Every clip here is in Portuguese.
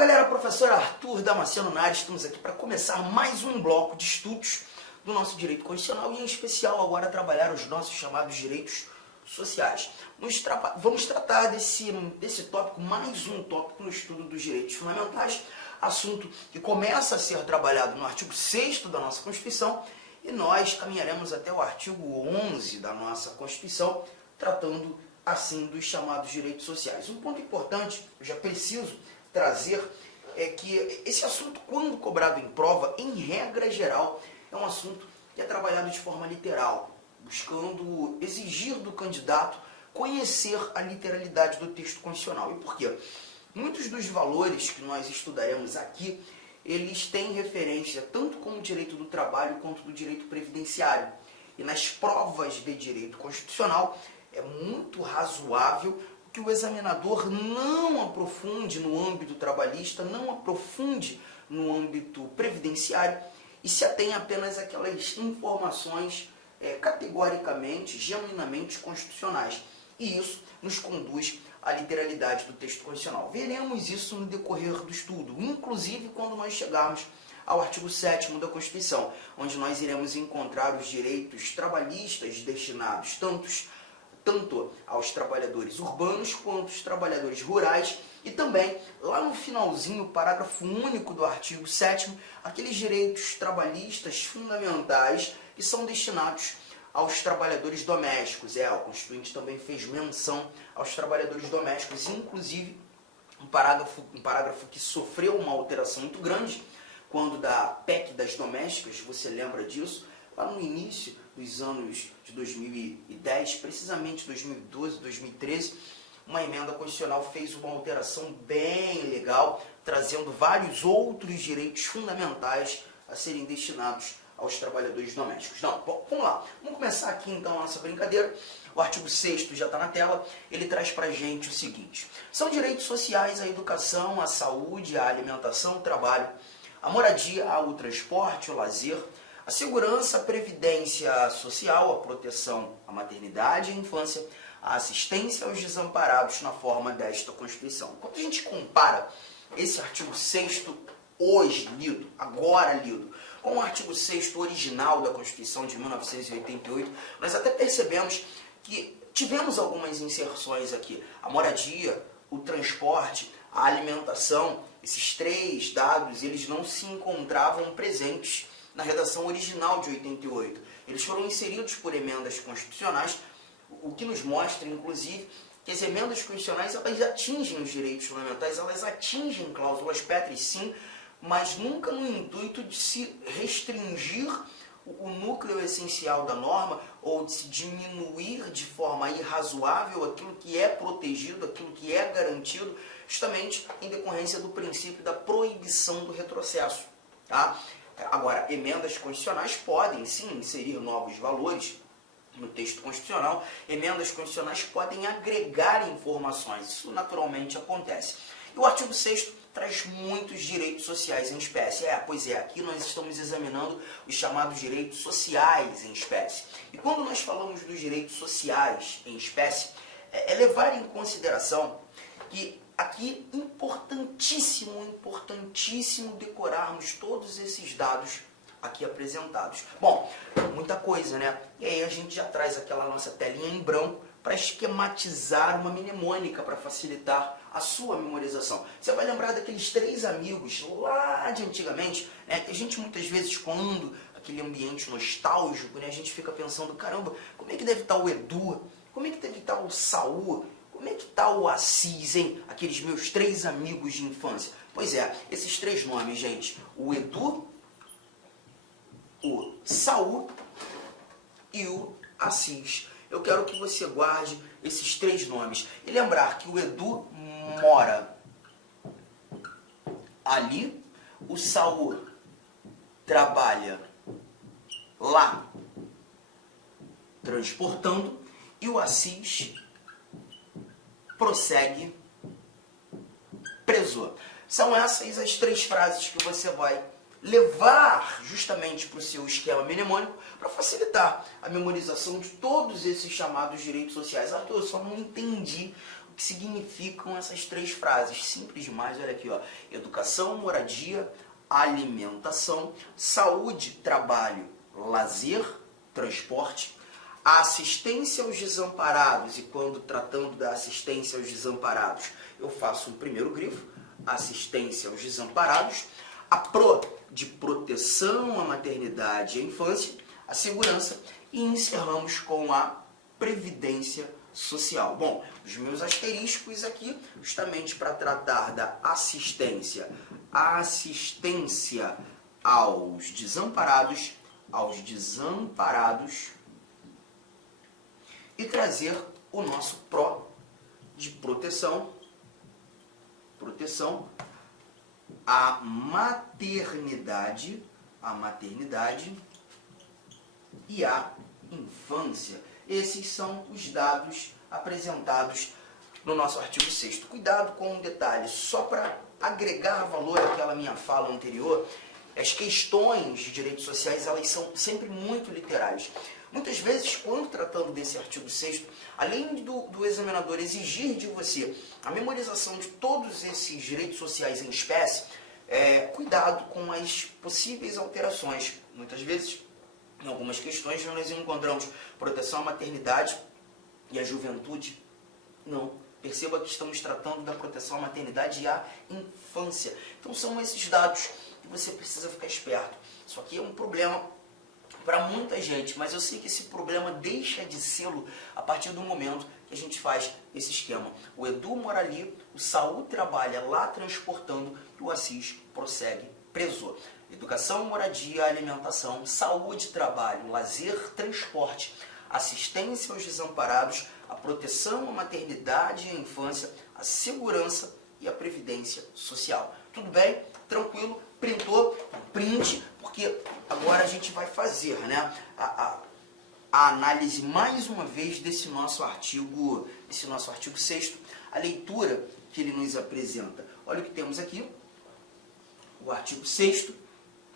galera, professor Arthur Damasceno na área, estamos aqui para começar mais um bloco de estudos do nosso direito constitucional e em especial agora trabalhar os nossos chamados direitos sociais. Vamos tratar desse tópico, mais um tópico no estudo dos direitos fundamentais, assunto que começa a ser trabalhado no artigo 6º da nossa Constituição e nós caminharemos até o artigo 11 da nossa Constituição, tratando assim dos chamados direitos sociais. Um ponto importante, eu já preciso trazer, é que esse assunto, quando cobrado em prova, em regra geral, é um assunto que é trabalhado de forma literal, buscando exigir do candidato conhecer a literalidade do texto constitucional. E por quê? Muitos dos valores que nós estudaremos aqui, eles têm referência tanto com o direito do trabalho quanto do direito previdenciário. E nas provas de direito constitucional, é muito razoável que o examinador não aprofunde no âmbito trabalhista, não aprofunde no âmbito previdenciário e se atenha apenas àquelas informações categoricamente, genuinamente constitucionais. E isso nos conduz à literalidade do texto constitucional. Veremos isso no decorrer do estudo, inclusive quando nós chegarmos ao artigo 7º da Constituição, onde nós iremos encontrar os direitos trabalhistas destinados tanto aos trabalhadores urbanos quanto aos trabalhadores rurais e também, lá no finalzinho, parágrafo único do artigo 7º, aqueles direitos trabalhistas fundamentais que são destinados aos trabalhadores domésticos. O Constituinte também fez menção aos trabalhadores domésticos, inclusive um parágrafo que sofreu uma alteração muito grande, quando da PEC das domésticas, você lembra disso, lá no início dos anos de 2010, precisamente 2012, 2013, uma emenda constitucional fez uma alteração bem legal, trazendo vários outros direitos fundamentais a serem destinados aos trabalhadores domésticos. Não, bom, vamos lá. Vamos começar aqui então a nossa brincadeira. O artigo 6º já está na tela. Ele traz para a gente o seguinte: são direitos sociais a educação, a saúde, a alimentação, o trabalho, a moradia, o transporte, o lazer, a segurança, a previdência social, a proteção à maternidade e à infância, a assistência aos desamparados na forma desta Constituição. Quando a gente compara esse artigo 6º hoje lido, agora lido, com o artigo 6º original da Constituição de 1988, nós até percebemos que tivemos algumas inserções aqui. A moradia, o transporte, a alimentação, esses três dados, eles não se encontravam presentes na redação original de 88. Eles foram inseridos por emendas constitucionais, o que nos mostra, inclusive, que as emendas constitucionais elas atingem os direitos fundamentais, elas atingem cláusulas pétreas, sim, mas nunca no intuito de se restringir o núcleo essencial da norma ou de se diminuir de forma irrazoável aquilo que é protegido, aquilo que é garantido, justamente em decorrência do princípio da proibição do retrocesso. Tá? Agora, emendas constitucionais podem, sim, inserir novos valores no texto constitucional. Emendas constitucionais podem agregar informações. Isso naturalmente acontece. E o artigo 6º traz muitos direitos sociais em espécie. Aqui nós estamos examinando os chamados direitos sociais em espécie. E quando nós falamos dos direitos sociais em espécie, é levar em consideração que aqui importantíssimo decorarmos todos esses dados aqui apresentados. Bom, muita coisa, né? E aí a gente já traz aquela nossa telinha em branco para esquematizar uma mnemônica para facilitar a sua memorização. Você vai lembrar daqueles três amigos lá de antigamente, né? Que a gente muitas vezes, quando aquele ambiente nostálgico, né? A gente fica pensando, caramba, como é que deve estar o Edu? Como é que deve estar o Saul? Como é que está o Assis, hein? Aqueles meus três amigos de infância. Pois é, esses três nomes, gente. O Edu, o Saul e o Assis. Eu quero que você guarde esses três nomes. E lembrar que o Edu mora ali, o Saul trabalha lá, transportando, e o Assis prossegue preso. São essas as três frases que você vai levar justamente para o seu esquema mnemônico para facilitar a memorização de todos esses chamados direitos sociais. Arthur, eu só não entendi o que significam essas três frases. Simples demais, olha aqui, ó. Educação, moradia, alimentação, saúde, trabalho, lazer, transporte, a assistência aos desamparados. E quando tratando da assistência aos desamparados, eu faço um primeiro grifo, assistência aos desamparados, a pro de proteção à maternidade e à infância, a segurança, e encerramos com a previdência social. Bom, os meus asteriscos aqui, justamente para tratar da assistência aos desamparados, e trazer o nosso pró de proteção à maternidade e à infância. Esses são os dados apresentados no nosso artigo 6º. Cuidado com um detalhe, só para agregar valor àquela minha fala anterior, as questões de direitos sociais, elas são sempre muito literais. Muitas vezes, quando tratando desse artigo 6º, além do examinador exigir de você a memorização de todos esses direitos sociais em espécie, cuidado com as possíveis alterações. Muitas vezes, em algumas questões, nós encontramos proteção à maternidade e à juventude. Não. Perceba que estamos tratando da proteção à maternidade e à infância. Então, são esses dados que você precisa ficar esperto. Isso aqui é um problema para muita gente, mas eu sei que esse problema deixa de sê-lo a partir do momento que a gente faz esse esquema. O Edu mora ali, o Saul trabalha lá transportando e o Assis prossegue preso. Educação, moradia, alimentação, saúde, trabalho, lazer, transporte, assistência aos desamparados, a proteção à maternidade e à infância, a segurança e a previdência social. Tudo bem? Tranquilo? Printou? Print, porque agora a gente vai fazer, né, a análise mais uma vez desse nosso artigo 6º, a leitura que ele nos apresenta. Olha o que temos aqui, o artigo 6º,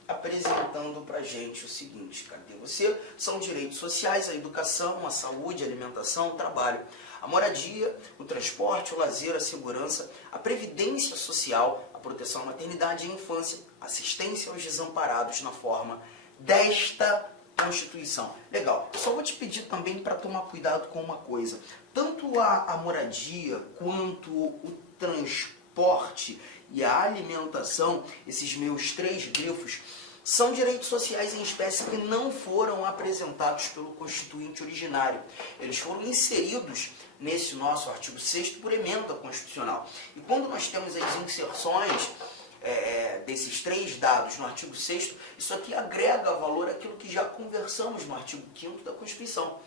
apresentando para a gente o seguinte, cadê você? São direitos sociais, a educação, a saúde, a alimentação, o trabalho, a moradia, o transporte, o lazer, a segurança, a previdência social, a proteção à maternidade e à infância, assistência aos desamparados na forma desta Constituição. Legal, só vou te pedir também para tomar cuidado com uma coisa. Tanto a moradia quanto o transporte e a alimentação, esses meus três grifos, são direitos sociais em espécie que não foram apresentados pelo Constituinte originário. Eles foram inseridos nesse nosso artigo 6º por emenda constitucional. E quando nós temos as inserções desses três dados no artigo 6º, isso aqui agrega valor àquilo que já conversamos no artigo 5º da Constituição,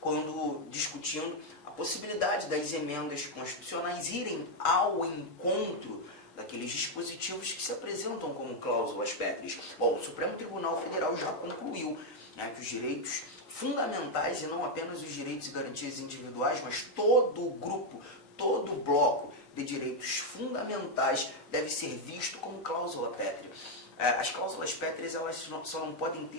quando discutindo a possibilidade das emendas constitucionais irem ao encontro daqueles dispositivos que se apresentam como cláusulas pétreas. Bom, o Supremo Tribunal Federal já concluiu, né, que os direitos fundamentais, e não apenas os direitos e garantias individuais, mas todo o grupo, todo o bloco de direitos fundamentais deve ser visto como cláusula pétrea. As cláusulas pétreas, elas só não podem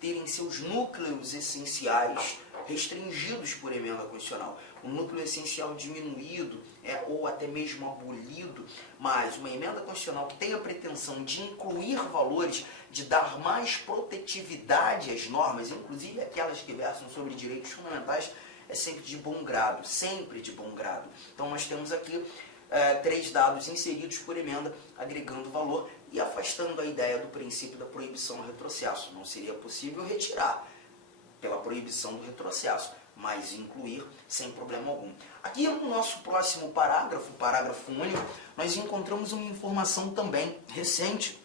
ter em seus núcleos essenciais restringidos por emenda constitucional. O núcleo essencial diminuído ou até mesmo abolido, mas uma emenda constitucional que tenha a pretensão de incluir valores, de dar mais protetividade às normas, inclusive aquelas que versam sobre direitos fundamentais, é sempre de bom grado, sempre de bom grado. Então nós temos aqui três dados inseridos por emenda, agregando valor e afastando a ideia do princípio da proibição ao retrocesso. Não seria possível retirar pela proibição do retrocesso, mas incluir sem problema algum. Aqui no nosso próximo parágrafo, parágrafo único, nós encontramos uma informação também recente,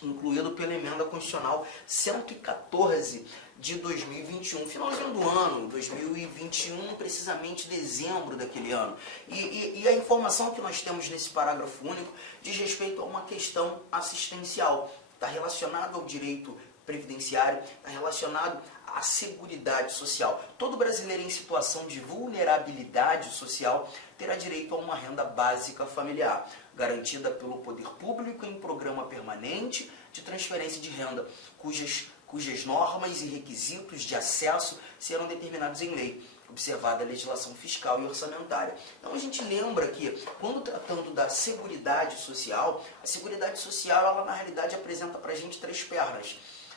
incluído pela emenda constitucional 114 de 2021, finalzinho do ano, 2021, precisamente dezembro daquele ano. E a informação que nós temos nesse parágrafo único diz respeito a uma questão assistencial. Está relacionado ao direito previdenciário, está relacionado à seguridade social. Todo brasileiro em situação de vulnerabilidade social terá direito a uma renda básica familiar, garantida pelo poder público em programa permanente de transferência de renda, cujas normas e requisitos de acesso serão determinados em lei. observada a legislação fiscal e orçamentária. Então a gente lembra que, quando tratando da Seguridade Social, a Seguridade Social, ela na realidade apresenta para a gente três pernas,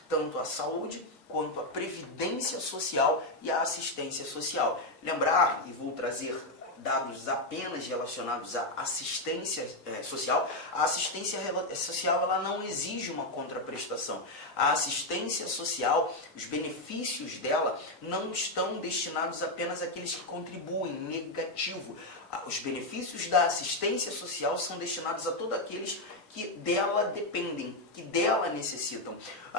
tanto a saúde, quanto a previdência social e a assistência social. Lembrar, e vou trazer dados apenas relacionados à assistência social, a assistência social ela não exige uma contraprestação. A assistência social, os benefícios dela não estão destinados apenas àqueles que contribuem, negativo. Os benefícios da assistência social são destinados a todos aqueles que dela dependem, que dela necessitam.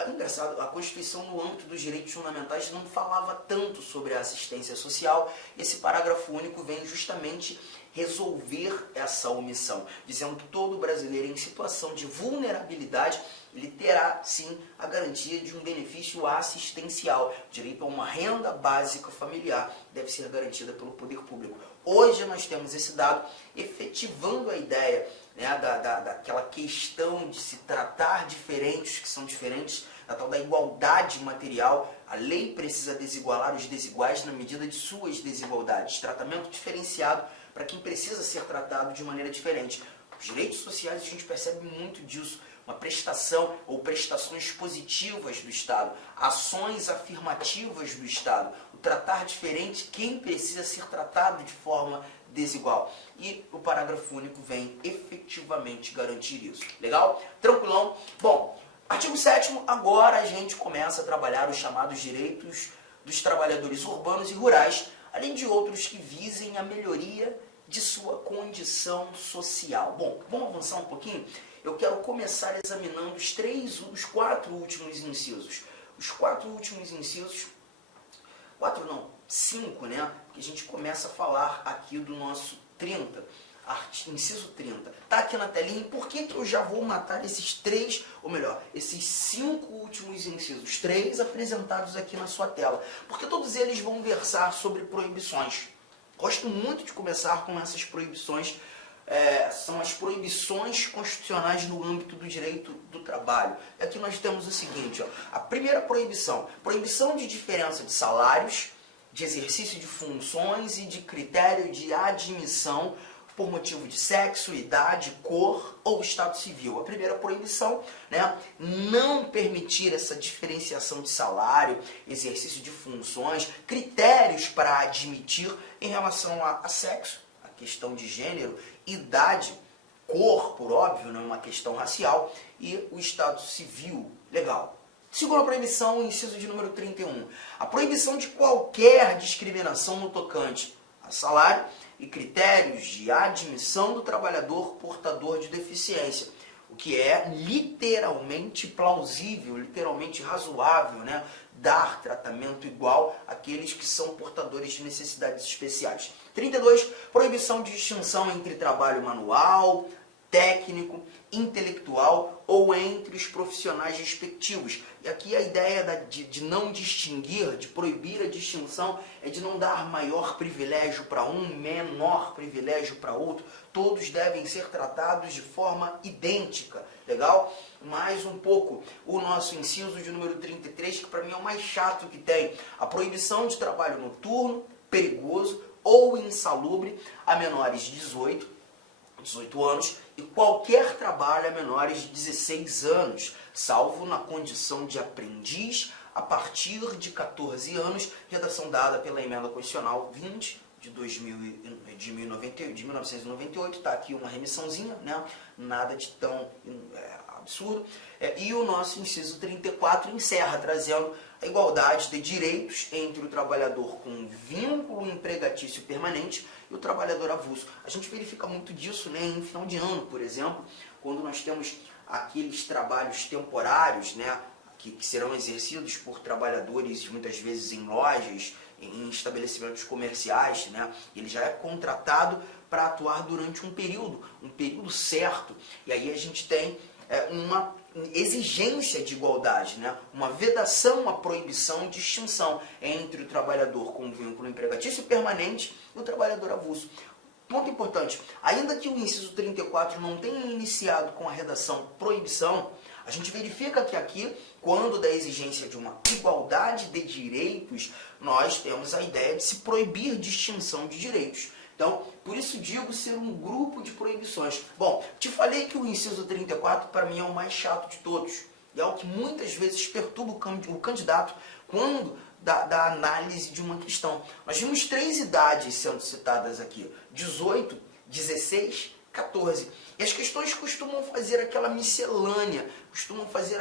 Engraçado, a Constituição, no âmbito dos direitos fundamentais, não falava tanto sobre a assistência social. Esse parágrafo único vem justamente resolver essa omissão, dizendo que todo brasileiro em situação de vulnerabilidade, ele terá, sim, a garantia de um benefício assistencial. O direito a uma renda básica familiar deve ser garantida pelo poder público. Hoje nós temos esse dado efetivando a ideia, né, daquela questão de se tratar diferentes, que são diferentes, da tal da igualdade material. A lei precisa desigualar os desiguais na medida de suas desigualdades. Tratamento diferenciado para quem precisa ser tratado de maneira diferente. Os direitos sociais, a gente percebe muito disso. Uma prestação ou prestações positivas do Estado, ações afirmativas do Estado, o tratar diferente quem precisa ser tratado de forma desigual. E o parágrafo único vem efetivamente garantir isso. Legal? Tranquilão? Bom, artigo 7º, agora a gente começa a trabalhar os chamados direitos dos trabalhadores urbanos e rurais, além de outros que visem a melhoria de sua condição social. Bom, vamos avançar um pouquinho? Eu quero começar examinando os 4 últimos incisos. Os 4 últimos incisos, 5, né? Que a gente começa a falar aqui do nosso 30, inciso 30. Tá aqui na telinha. Por que eu já vou matar esses 5 últimos incisos? 3 apresentados aqui na sua tela. Porque todos eles vão versar sobre proibições. Gosto muito de começar com essas proibições. São as proibições constitucionais no âmbito do direito do trabalho. Aqui nós temos o seguinte, ó, a primeira proibição de diferença de salários, de exercício de funções e de critério de admissão por motivo de sexo, idade, cor ou estado civil. A primeira proibição, né, não permitir essa diferenciação de salário, exercício de funções, critérios para admitir em relação a sexo, a questão de gênero, idade, cor, por óbvio, não é uma questão racial, e o estado civil. Legal. Segunda proibição, inciso de número 31. A proibição de qualquer discriminação no tocante a salário e critérios de admissão do trabalhador portador de deficiência. O que é literalmente plausível, literalmente razoável, né? Dar tratamento igual àqueles que são portadores de necessidades especiais. 32. Proibição de distinção entre trabalho manual, técnico, intelectual ou entre os profissionais respectivos. E aqui a ideia de não distinguir, de proibir a distinção, é de não dar maior privilégio para um, menor privilégio para outro. Todos devem ser tratados de forma idêntica. Legal? Mais um pouco o nosso inciso de número 33, que para mim é o mais chato que tem. A proibição de trabalho noturno, perigoso ou insalubre a menores de 18 anos e qualquer trabalho a menores de 16 anos, salvo na condição de aprendiz a partir de 14 anos, redação dada pela Emenda Constitucional 20 de 1998, está aqui uma remissãozinha, né? Nada de tão absurdo. E o nosso inciso 34 encerra trazendo a igualdade de direitos entre o trabalhador com vínculo empregatício permanente e o trabalhador avulso. A gente verifica muito disso, né, em final de ano, por exemplo, quando nós temos aqueles trabalhos temporários, né, que serão exercidos por trabalhadores, muitas vezes em lojas, em estabelecimentos comerciais, né, ele já é contratado para atuar durante um período certo, e aí a gente tem uma exigência de igualdade, né? Uma vedação, uma proibição de distinção entre o trabalhador com vínculo empregatício permanente e o trabalhador avulso. Ponto importante, ainda que o inciso 34 não tenha iniciado com a redação proibição, A gente verifica que aqui, quando da exigência de uma igualdade de direitos, nós temos a ideia de se proibir distinção de direitos. Então, por isso digo ser um grupo de proibições. Bom, te falei que o inciso 34 para mim é o mais chato de todos. E é o que muitas vezes perturba o candidato quando da análise de uma questão. Nós vimos 3 idades sendo citadas aqui: 18, 16, 14. E as questões costumam fazer aquela miscelânea, costumam fazer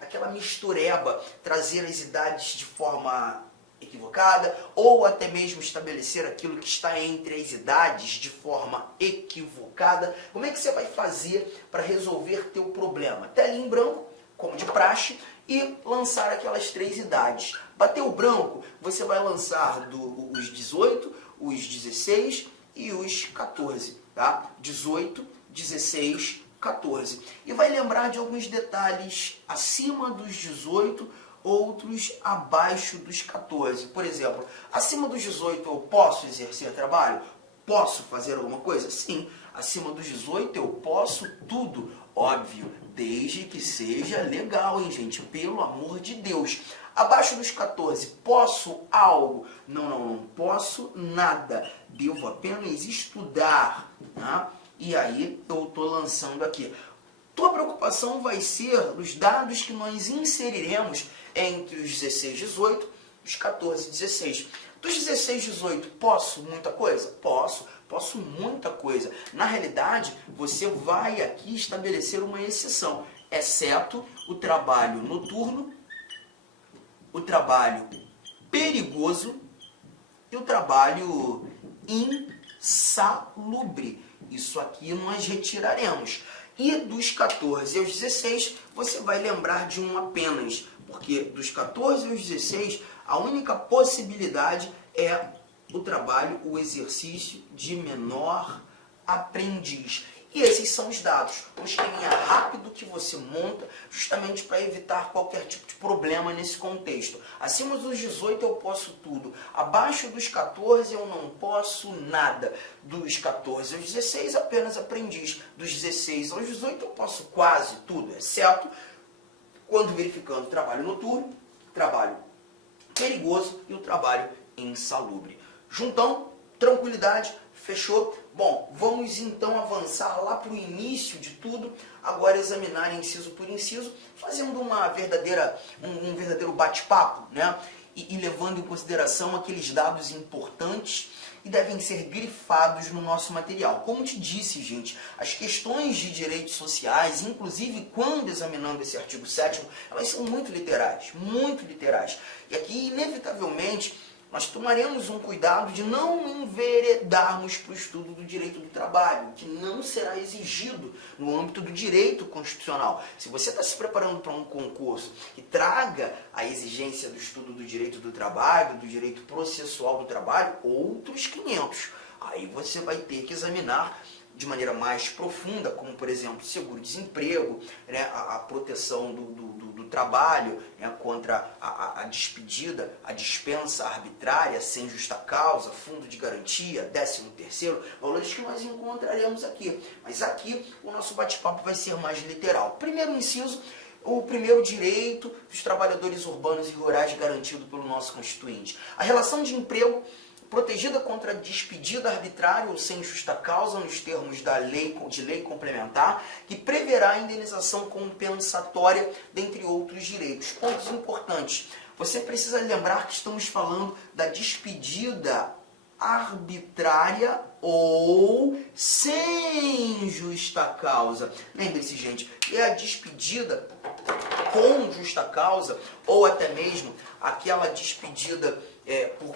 aquela mistureba, trazer as idades de forma equivocada, ou até mesmo estabelecer aquilo que está entre as idades de forma equivocada. Como é que você vai fazer para resolver teu problema? Telinha em branco, como de praxe, e lançar aquelas 3 idades. Bateu o branco, você vai lançar os 18, os 16 e os 14, tá? 18, 16, 14. E vai lembrar de alguns detalhes acima dos 18, outros abaixo dos 14. Por exemplo, acima dos 18 eu posso exercer trabalho? Posso fazer alguma coisa? Sim. Acima dos 18 eu posso tudo. Óbvio, desde que seja legal, hein, gente? Pelo amor de Deus. Abaixo dos 14, posso algo? Não posso nada. Devo apenas estudar, tá? E aí eu estou lançando aqui. Tua preocupação vai ser os dados que nós inseriremos entre os 16, 18 e os 14, 16. Dos 16, 18, posso muita coisa? Posso muita coisa. Na realidade, você vai aqui estabelecer uma exceção, exceto o trabalho noturno, o trabalho perigoso e o trabalho insalubre. Isso aqui nós retiraremos. E dos 14 aos 16, você vai lembrar de um apenas, porque dos 14 aos 16, a única possibilidade é o trabalho, o exercício de menor aprendiz. E esses são os dados, um esqueminha rápido que você monta justamente para evitar qualquer tipo de problema nesse contexto. Acima dos 18 eu posso tudo, abaixo dos 14 eu não posso nada. Dos 14 aos 16 apenas aprendiz, dos 16 aos 18 eu posso quase tudo, exceto quando verificando trabalho noturno, trabalho perigoso e o trabalho insalubre. Juntão, tranquilidade, fechou? Bom, vamos então avançar lá para o início de tudo, agora examinar inciso por inciso, fazendo um verdadeiro bate-papo, né? E levando em consideração aqueles dados importantes e devem ser grifados no nosso material. Como te disse, gente, as questões de direitos sociais, inclusive quando examinando esse artigo 7º, elas são muito literais, muito literais. E aqui, inevitavelmente, nós tomaremos um cuidado de não enveredarmos para o estudo do direito do trabalho, que não será exigido no âmbito do direito constitucional. Se você está se preparando para um concurso que traga a exigência do estudo do direito do trabalho, do direito processual do trabalho, outros 500. Aí você vai ter que examinar de maneira mais profunda, como, por exemplo, seguro-desemprego, né, a proteção do trabalho, né, contra a despedida, a dispensa arbitrária sem justa causa, fundo de garantia, 13º, valores que nós encontraremos aqui. Mas aqui o nosso bate-papo vai ser mais literal. Primeiro inciso, o primeiro direito dos trabalhadores urbanos e rurais garantido pelo nosso Constituinte. A relação de emprego protegida contra despedida arbitrária ou sem justa causa nos termos da lei complementar, que preverá a indenização compensatória, dentre outros direitos. Pontos importantes. Você precisa lembrar que estamos falando da despedida arbitrária ou sem justa causa. Lembre-se, gente, que é a despedida com justa causa ou até mesmo aquela despedida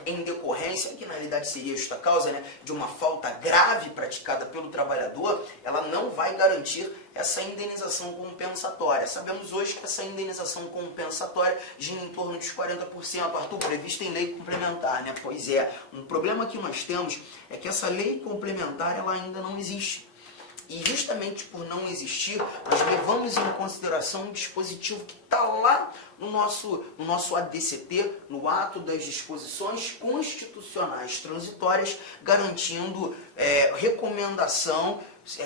em decorrência, que na realidade seria justa causa, né, de uma falta grave praticada pelo trabalhador, ela não vai garantir essa indenização compensatória. Sabemos hoje que essa indenização compensatória gira em torno dos 40%, Arthur, prevista em lei complementar, né? Pois é, um problema que nós temos é que essa lei complementar ela ainda não existe. E justamente por não existir, nós levamos em consideração um dispositivo que está lá no nosso ADCT, no ato das disposições constitucionais transitórias, garantindo recomendação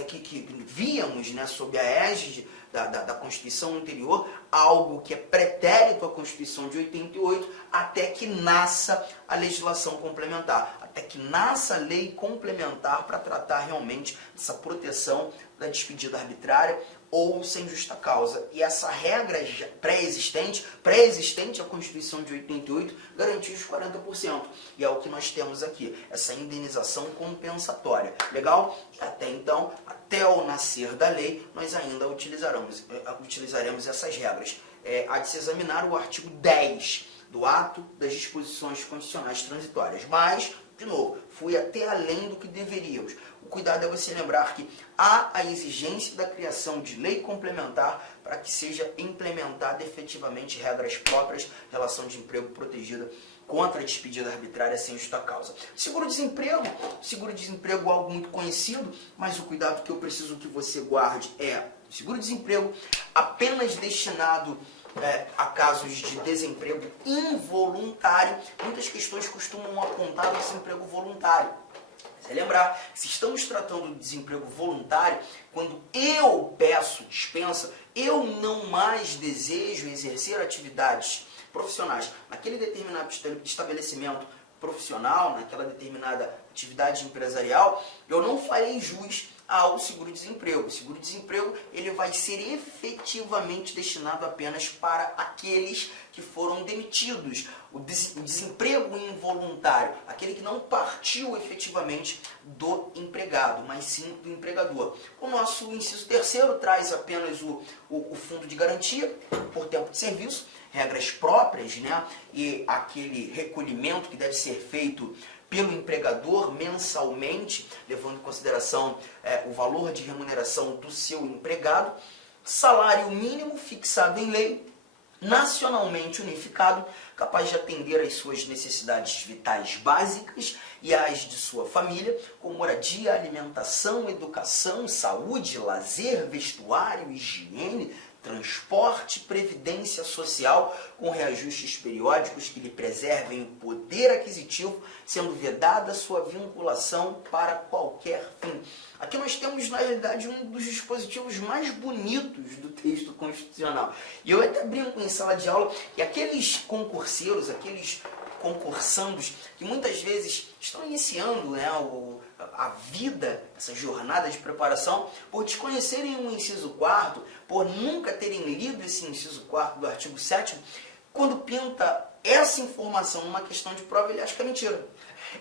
que víamos, né, sob a égide da Constituição anterior, algo que é pretérito à Constituição de 88, até que nasça a legislação complementar, até que nasça a lei complementar para tratar realmente dessa proteção da despedida arbitrária ou sem justa causa. E essa regra pré-existente à Constituição de 88, garantiu os 40%. E é o que nós temos aqui, essa indenização compensatória. Legal? E até então, até o nascer da lei, nós ainda utilizaremos essas regras. Há de se examinar o artigo 10 do ato das disposições constitucionais transitórias. Mas, de novo, fui até além do que deveríamos. O cuidado é você lembrar que há a exigência da criação de lei complementar para que seja implementada efetivamente regras próprias, relação de emprego protegida contra a despedida arbitrária sem justa causa. Seguro-desemprego é algo muito conhecido, mas o cuidado que eu preciso que você guarde é seguro-desemprego apenas destinado a casos de desemprego involuntário. Muitas questões costumam apontar o desemprego voluntário. Você lembrar, se estamos tratando de desemprego voluntário, quando eu peço dispensa, eu não mais desejo exercer atividades profissionais naquele determinado estabelecimento profissional, naquela determinada atividade empresarial, eu não farei jus ao seguro-desemprego. O seguro-desemprego ele vai ser efetivamente destinado apenas para aqueles que foram demitidos. O desemprego involuntário, aquele que não partiu efetivamente do empregado, mas sim do empregador. O nosso inciso 3º traz apenas o fundo de garantia por tempo de serviço, regras próprias, né? E aquele recolhimento que deve ser feito pelo empregador mensalmente, levando em consideração o valor de remuneração do seu empregado, salário mínimo fixado em lei, nacionalmente unificado, capaz de atender às suas necessidades vitais básicas e às de sua família, como moradia, alimentação, educação, saúde, lazer, vestuário, higiene, transporte, previdência social, com reajustes periódicos que lhe preservem o poder aquisitivo, sendo vedada sua vinculação para qualquer fim. Aqui nós temos, na realidade, um dos dispositivos mais bonitos do texto constitucional. E eu até brinco em sala de aula que aqueles concurseiros, aqueles concursandos que muitas vezes estão iniciando, né, a vida, essa jornada de preparação, por desconhecerem o inciso 4º, por nunca terem lido esse inciso 4º do artigo 7º, quando pinta essa informação numa questão de prova, ele acha que é mentira.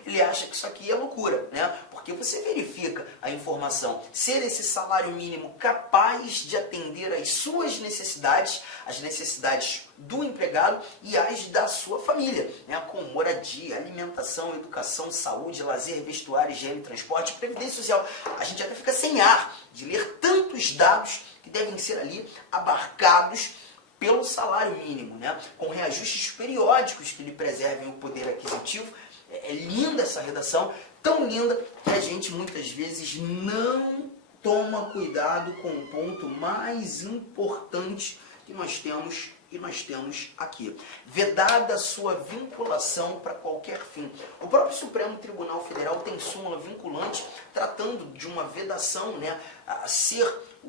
Ele acha que isso aqui é loucura, né? Porque você verifica a informação ser esse salário mínimo capaz de atender às suas necessidades, as necessidades do empregado e as da sua família, né? Com moradia, alimentação, educação, saúde, lazer, vestuário, higiene, transporte e previdência social. A gente até fica sem ar de ler tantos dados que devem ser ali abarcados pelo salário mínimo, né? Com reajustes periódicos que lhe preservem o poder aquisitivo. É linda essa redação, tão linda que a gente muitas vezes não toma cuidado com o ponto mais importante que nós temos aqui. Vedada sua vinculação para qualquer fim. O próprio Supremo Tribunal Federal tem súmula vinculante tratando de uma vedação, né, a ser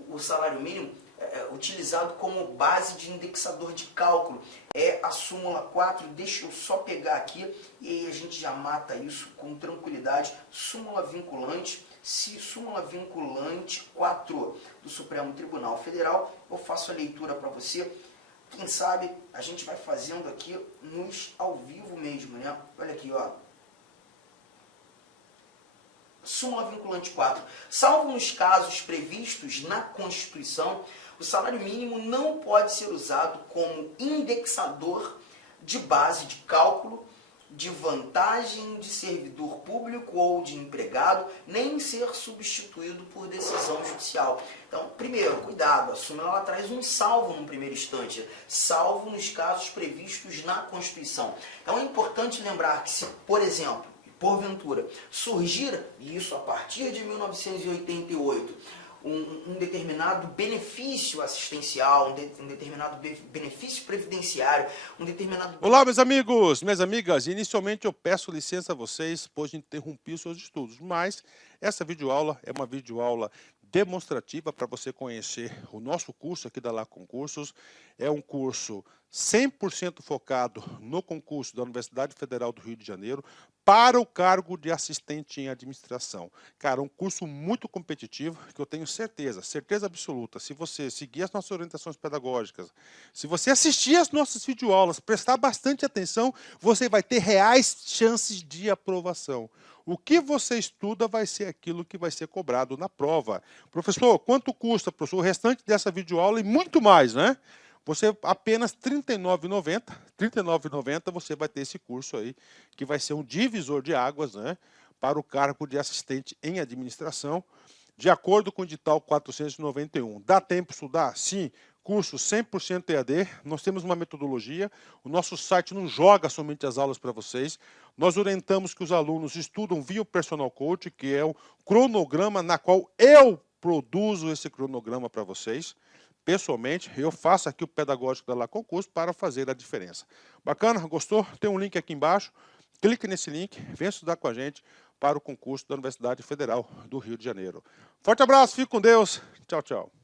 o salário mínimo utilizado como base de indexador de cálculo. É a súmula 4, deixa eu só pegar aqui e aí a gente já mata isso com tranquilidade. Súmula vinculante, súmula vinculante 4 do Supremo Tribunal Federal. Eu faço a leitura para você. Quem sabe a gente vai fazendo aqui ao vivo mesmo, né? Olha aqui, ó. Súmula vinculante 4. Salvo nos casos previstos na Constituição, o salário mínimo não pode ser usado como indexador de base de cálculo de vantagem de servidor público ou de empregado, nem ser substituído por decisão judicial. Então, primeiro, cuidado, a súmula ela traz um salvo no primeiro instante, salvo nos casos previstos na Constituição. Então é importante lembrar que se, por exemplo, porventura, surgir, e isso a partir de 1988, um determinado benefício assistencial, um determinado benefício previdenciário, um determinado... Olá, meus amigos, minhas amigas. Inicialmente eu peço licença a vocês, pois interrompi os seus estudos, mas essa videoaula é uma videoaula demonstrativa para você conhecer o nosso curso aqui da La Concursos. É um curso 100% focado no concurso da Universidade Federal do Rio de Janeiro para o cargo de assistente em administração. Cara, um curso muito competitivo que eu tenho certeza absoluta, se você seguir as nossas orientações pedagógicas, se você assistir as nossas videoaulas, prestar bastante atenção, você vai ter reais chances de aprovação. O que você estuda vai ser aquilo que vai ser cobrado na prova. Professor, quanto custa, professor, o restante dessa videoaula e muito mais, né? Você apenas R$ 39,90, R$ 39,90 você vai ter esse curso aí, que vai ser um divisor de águas, né, para o cargo de assistente em administração, de acordo com o edital 491. Dá tempo de estudar? Sim. Curso 100% EAD, nós temos uma metodologia, o nosso site não joga somente as aulas para vocês, nós orientamos que os alunos estudam via o Personal Coach, que é o cronograma na qual eu produzo esse cronograma para vocês. Pessoalmente, eu faço aqui o pedagógico da La Concurso para fazer a diferença. Bacana? Gostou? Tem um link aqui embaixo. Clique nesse link, venha estudar com a gente para o concurso da Universidade Federal do Rio de Janeiro. Forte abraço, fique com Deus. Tchau, tchau.